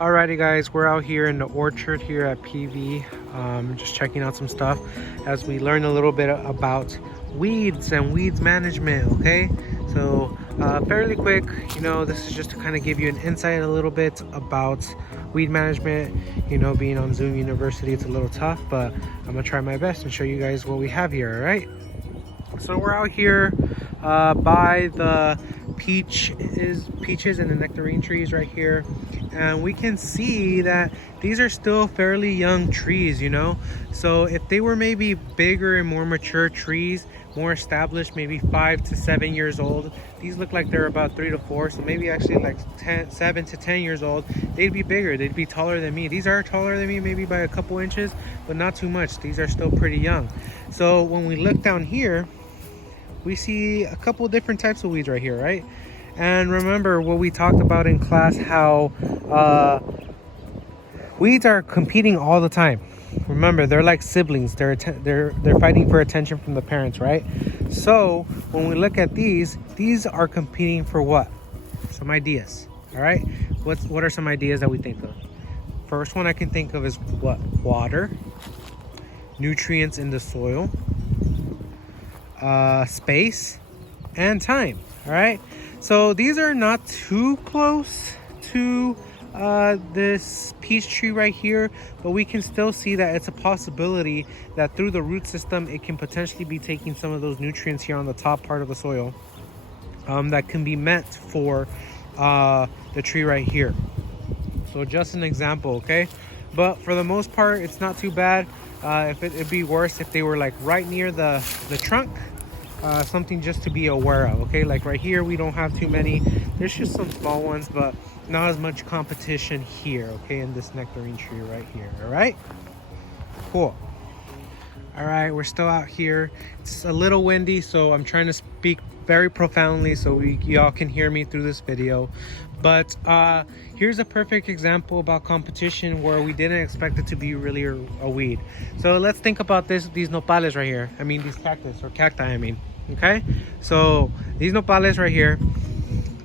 Alrighty guys, we're out here in the orchard here at PV, just checking out some stuff as we learn a little bit about weeds and weeds management. Okay, so fairly quick, this is just to kind of give you an insight a little bit about weed management. Being on Zoom University, it's a little tough, but I'm gonna try my best and show you guys what we have here. All right, so we're out here by the peaches and the nectarine trees right here, and we can see that these are still fairly young trees. So if they were maybe bigger and more mature trees, more established, maybe 5 to 7 years old, these look like they're about 3 to 4, so maybe actually like 7 to 10 years old, they'd be bigger, they'd be taller than me. These are taller than me maybe by a couple inches, but not too much. These are still pretty young. So when we look down here, we see a couple different types of weeds right here, right? And remember what we talked about in class, how weeds are competing all the time. Remember, they're like siblings. They're fighting for attention from the parents, right? So when we look at these are competing for what? Some ideas. All right, what are some ideas that we think of? First one I can think of is what? Water, nutrients in the soil, space, and time. All right, so these are not too close to this peach tree right here, but we can still see that it's a possibility that through the root system it can potentially be taking some of those nutrients here on the top part of the soil that can be meant for the tree right here. So just an example, okay? But for the most part, it's not too bad. It'd be worse if they were like right near the trunk. Something just to be aware of, okay? Like right here, we don't have too many. There's just some small ones, but not as much competition here, okay, in this nectarine tree right here. All right, cool. All right, we're still out here. It's a little windy, so I'm trying to speak very profoundly so y'all can hear me through this video. But here's a perfect example about competition where we didn't expect it to be really a weed. So let's think about these nopales right here. I mean, these cactus or cacti, I mean. Okay, so these nopales right here,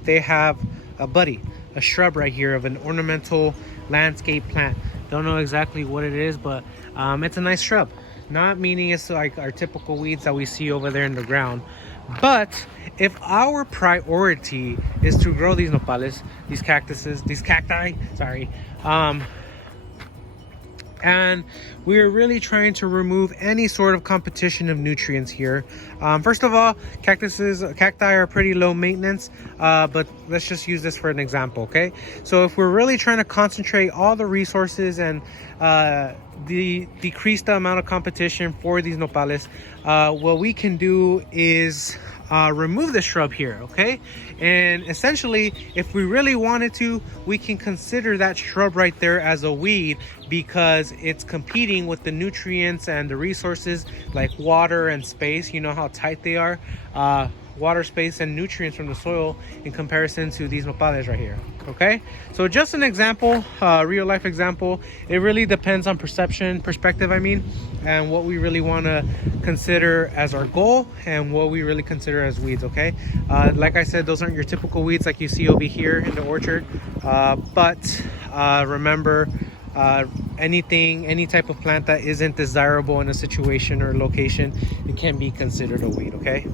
they have a buddy, a shrub right here of an ornamental landscape plant. Don't know exactly what it is, but it's a nice shrub. Not meaning it's like our typical weeds that we see over there in the ground. But if our priority is to grow these nopales, these cactuses, these cacti, sorry, and we're really trying to remove any sort of competition of nutrients here. First of all, cacti are pretty low maintenance, but let's just use this for an example, okay? So if we're really trying to concentrate all the resources and decrease the amount of competition for these nopales, what we can do is remove the shrub here, okay? And essentially, if we really wanted to, we can consider that shrub right there as a weed because it's competing with the nutrients and the resources like water and space. You know how tight they are, water, space, and nutrients from the soil in comparison to these nopales right here. Okay, so just an example, real life example. It really depends on perspective, I mean, and what we really want to consider as our goal and what we really consider as weeds. Okay, like I said, those aren't your typical weeds like you see over here in the orchard, but remember, any type of plant that isn't desirable in a situation or location, it can be considered a weed. Okay,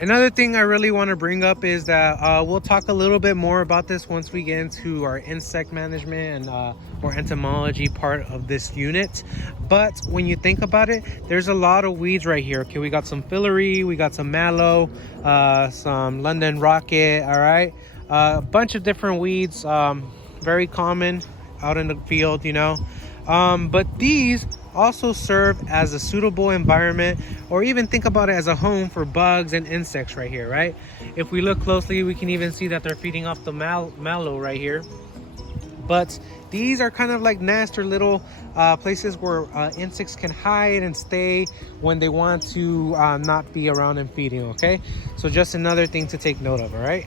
another thing I really want to bring up is that we'll talk a little bit more about this once we get into our insect management and or entomology part of this unit. But when you think about it, there's a lot of weeds right here. Okay, we got some fillery, we got some mallow, some London rocket, all right, a bunch of different weeds, very common out in the field, but these also serve as a suitable environment, or even think about it as a home for bugs and insects right here, right? If we look closely, we can even see that they're feeding off the mallow right here. But these are kind of like nests or little places where insects can hide and stay when they want to not be around and feeding, okay? So just another thing to take note of, all right?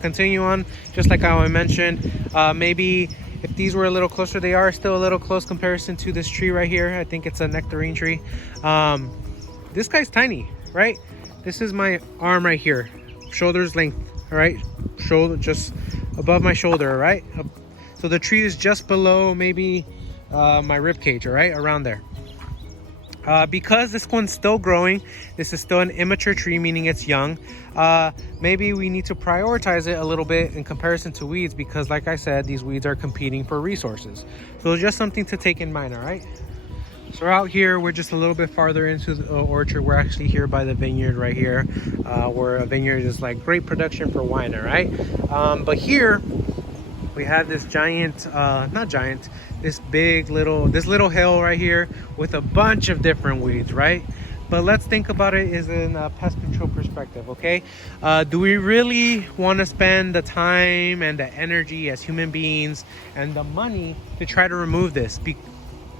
Continue on, just like how I mentioned, maybe if these were a little closer, they are still a little close comparison to this tree right here. I think it's a nectarine tree. This guy's tiny, right? This is my arm right here, shoulder's length, all right? Shoulder, just above my shoulder, right? So the tree is just below maybe my rib cage, all right, around there. Because this one's still growing, this is still an immature tree, meaning it's young. Maybe we need to prioritize it a little bit in comparison to weeds, because like I said, these weeds are competing for resources. So just something to take in mind, all right? So out here, we're just a little bit farther into the orchard. We're actually here by the vineyard right here, where a vineyard is like great production for wine, all right? But here, we have this giant, not giant, this little hill right here with a bunch of different weeds, right? But let's think about it as in a pest control perspective, okay? Do we really want to spend the time and the energy as human beings and the money to try to remove this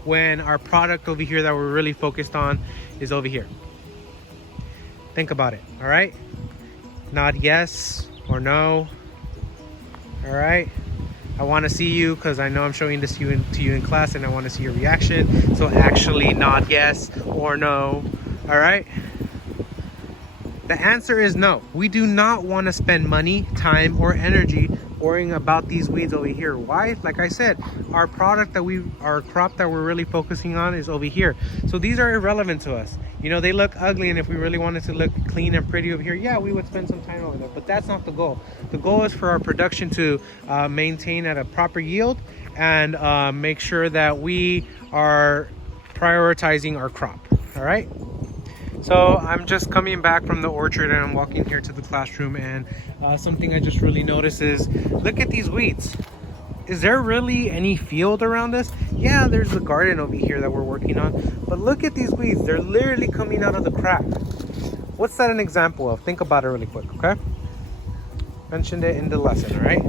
when our product over here that we're really focused on is over here? Think about it, all right? Nod yes or no, all right? I want to see you, because I know I'm showing this to you in class, and I want to see your reaction. So actually nod yes or no, all right? The answer is no. We do not want to spend money, time, or energy worrying about these weeds over here. Why? Like I said, our crop that we're really focusing on is over here. So these are irrelevant to us. You know, they look ugly, and if we really wanted to look clean and pretty over here, yeah, we would spend some time over there, but that's not the goal. The goal is for our production to maintain at a proper yield and make sure that we are prioritizing our crop, all right? So I'm just coming back from the orchard, and I'm walking here to the classroom, and something I just really noticed is, look at these weeds. Is there really any field around this? Yeah, there's the garden over here that we're working on, but look at these weeds. They're literally coming out of the crack. What's that an example of? Think about it really quick, okay? Mentioned it in the lesson, all right?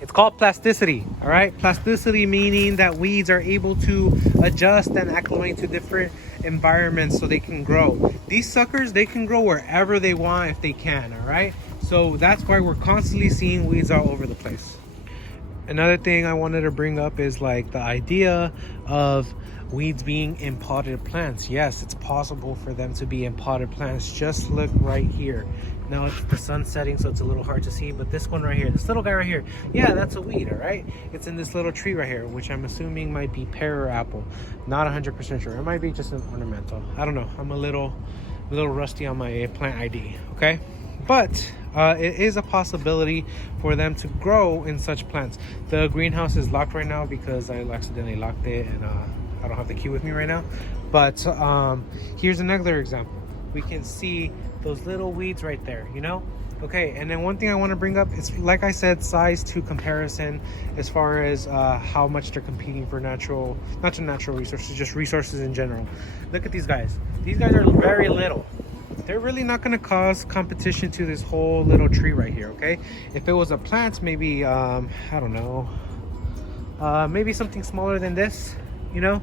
It's called plasticity, all right? Plasticity meaning that weeds are able to adjust and acclimate to different environments so they can grow. These suckers, they can grow wherever they want if they can, all right? So that's why we're constantly seeing weeds all over the place. Another thing I wanted to bring up is like the idea of weeds being in potted plants. Yes, it's possible for them to be in potted plants. Just look right here. Now it's the sun setting, so it's a little hard to see, but this one right here, this little guy right here, yeah, that's a weed, all right? It's in this little tree right here, which I'm assuming might be pear or apple. Not 100% sure. It might be just an ornamental. I don't know. I'm a little rusty on my plant ID, okay? But it is a possibility for them to grow in such plants. The greenhouse is locked right now because I accidentally locked it, and I don't have the key with me right now. But here's another example. We can see those little weeds right there, you know? Okay, and then one thing I want to bring up is, like I said, size to comparison as far as how much they're competing for not just natural resources, just resources in general. Look at these guys. These guys are very little. They're really not going to cause competition to this whole little tree right here, okay? If it was a plant, maybe, I don't know, maybe something smaller than this, you know?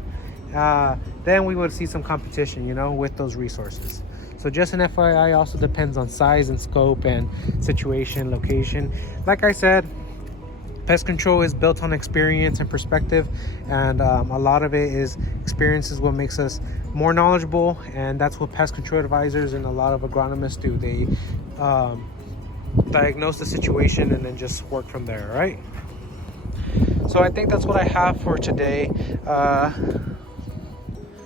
Then we would see some competition, you know, with those resources. So just an FYI, also depends on size and scope and situation, location. Like I said, pest control is built on experience and perspective, and a lot of it is experience is what makes us more knowledgeable, and that's what pest control advisors and a lot of agronomists do. They diagnose the situation and then just work from there, right? So I think that's what I have for today.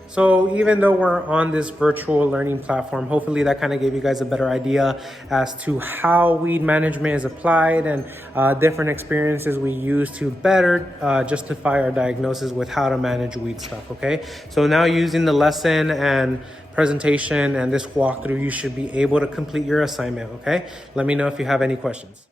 So even though we're on this virtual learning platform, hopefully that kind of gave you guys a better idea as to how weed management is applied and different experiences we use to better justify our diagnosis with how to manage weed stuff, okay? So now using the lesson and presentation and this walkthrough, you should be able to complete your assignment, okay? Let me know if you have any questions.